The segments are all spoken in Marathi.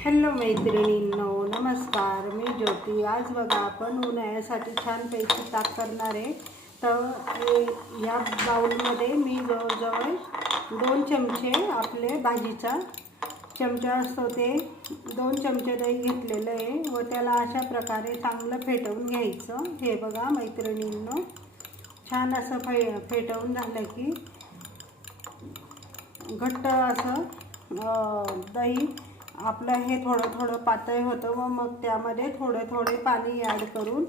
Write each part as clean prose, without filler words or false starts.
हॅलो मैत्रिणींनो, नमस्कार. मी ज्योती. आज बघा आपण उन्हाळ्यासाठी छानपैकी ताक करणार आहे. तर या बाउलमध्ये मी जवळजवळ 2 चमचे आपले भाजीचा चमचा असतो ते 2 चमचे दही घेतलेलं आहे व त्याला अशा प्रकारे चांगलं फेटवून घ्यायचं. हे बघा मैत्रिणींनो, छान असं फेटवून झालं की घट्ट असं दही आपलं हे थोडं थोडं पातळ होतं व मग त्यामध्ये थोडे थोडे पाणी ॲड करून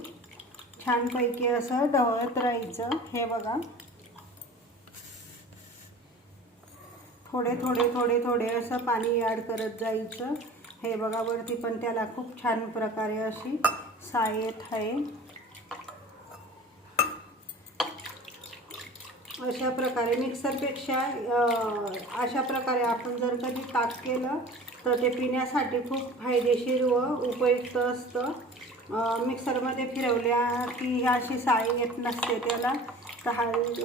छानपैकी असं ढवळत राहायचं. हे बघा, थोडे थोडे थोडे थोडे असं पाणी ॲड करत जायचं. हे बघा, वरती पण त्याला खूप छान प्रकारे अशी साय येत आहे. अशा प्रकारे मिक्सरपेक्षा अशा प्रकारे आपण जर कधी ताक केलं तर ते पिण्यासाठी खूप फायदेशीर व उपयुक्त असतं. मिक्सरमध्ये फिरवल्या की अशी साय येत नसते त्याला. तर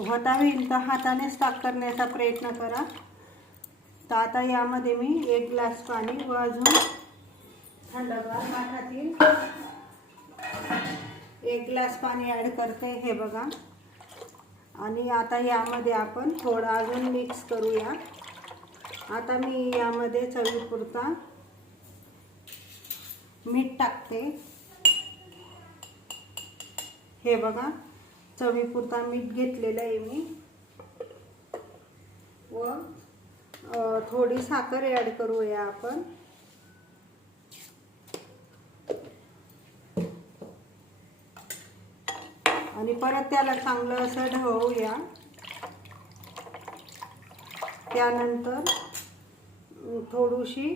होता होईल तर हातानेच ताक करण्याचा प्रयत्न करा. तर आता यामध्ये मी 1 ग्लास पाणी व अजून थंडगार ताकातील 1 ग्लास पाणी ॲड करते. हे बघा, आणि आता यामध्ये आपण थोडं अजून मिक्स करूया. आता मी यामध्ये चवीपुरता मीठ टाकते. हे बघा, चवीपुरता मीठ घेतलेलं आहे मी व थोडी साखर ॲड करूया आपण. आणि परत त्याला चांगलं असं ढवळूया. त्यानंतर थोडीशी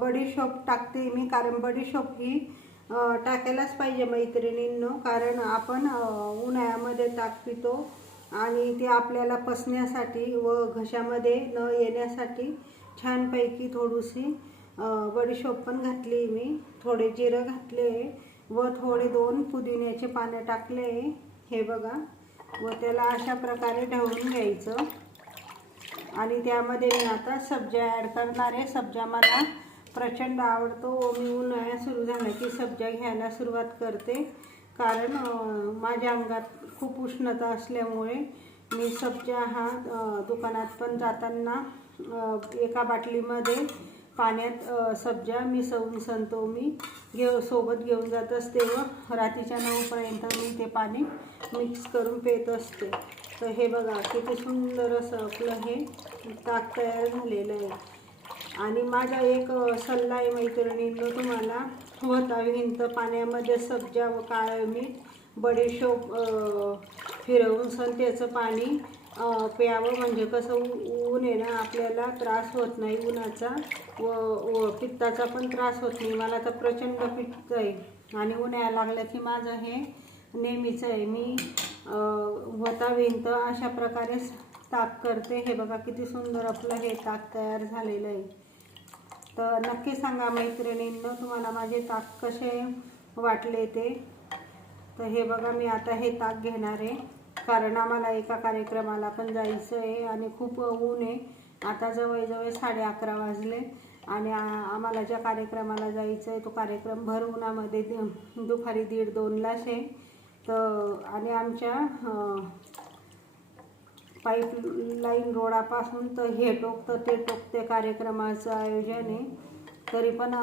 बडीशोप टाकते मी, कारण बडीशोप ही टाकायलाच पाहिजे मैत्रिणींनो. कारण आपण उन्हाळ्यामध्ये ताक पितो आणि ते आपल्याला पचण्यासाठी व घशामध्ये न येण्यासाठी छानपैकी थोडीशी बडीशोप पण घातली मी. थोडे जिरं घातले व थोडे 2 पुदिन्याचे पानं टाकले. हे बघा, व त्याला अशा प्रकारे ढवळून घ्यायचं. आणि त्यामध्ये मी आता सब्जा ॲड करणार आहे. सब्जा मला प्रचंड आवडतो व मी उन्हाळ्यात सुरू झालं की सब्जा घ्यायला सुरुवात करते. कारण माझ्या अंगात खूप उष्णता असल्यामुळे मी सब्जा हा दुकानात पण जाताना एका बाटलीमध्ये पाण्यात सब्जा मिसळून संतो मी सोबत घेऊन जात असते व रात्रीच्या 9पर्यंत मी ते पाणी मिक्स करून पित असते. तर हे बघा, किती सुंदर असं आपलं हे ताक तयार झालेलं आहे. आणि माझा एक सल्ला आहे मैत्रिणींनो तुम्हाला, होता होईल तर पाण्यामध्ये सब्जा व काळं मीठ, बडीशोप फिरवून त्याचं पाणी प्यावं. म्हणजे कसं ऊन आहे ना, आपल्याला त्रास होत नाही उन्हाचा व पित्ताचा पण त्रास होत नाही. मला तर प्रचंड पित्त आहे आणि उन्हाळा लागलं की माझं हे नेहमीचं आहे. मी होता होईल तर अशा प्रकारे ताक करते. हे बघा, किती सुंदर आपलं हे ताक तयार झालेलं आहे. तर नक्की सांगा मैत्रिणींनो तुम्हाला माझे ताक कसे वाटले ते. तर हे बघा, मी आता हे ताक घेणार आहे कारण आम्हाला एका कार्यक्रमाला पण जायचं आहे आणि खूप ऊन आहे. आता जवळजवळ 11:30 वाजले आणि आम्हाला ज्या कार्यक्रमाला जायचं आहे तो कार्यक्रम भर उन्हामध्ये दुपारी 1:30-2लाच आहे. तर आणि आमच्या पाईपलाईन रोडापासून तर हे टोक तर ते टोक ते कार्यक्रमाचं आयोजन आहे. तरी पण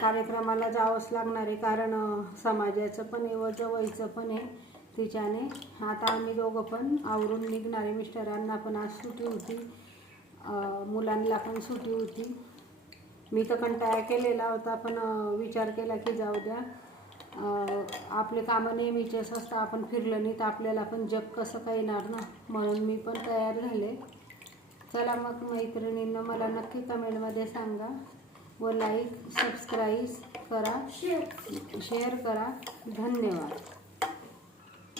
कार्यक्रमाला जावंच लागणार आहे कारण समाजाचं पण आहे व जवळचं पण आहे तिच्याने. आता आम्ही दोघं पण आवरून निघणार आहे. मिस्टरांना पण आज सुट्टी होती, मुलांना पण सुट्टी होती. मी तर कंटाळा केलेला होता पण विचार केला की जाऊ द्या, आपले कामं नेहमीचेच असतं, आपण फिरलं नाही तर आपल्याला पण जग कसं काय येणार ना. म्हणून मी पण तयार झाले. चला मग मैत्रिणींना मला नक्की कमेंटमध्ये सांगा व लाईक सबस्क्राईब करा, शेअर करा. धन्यवाद.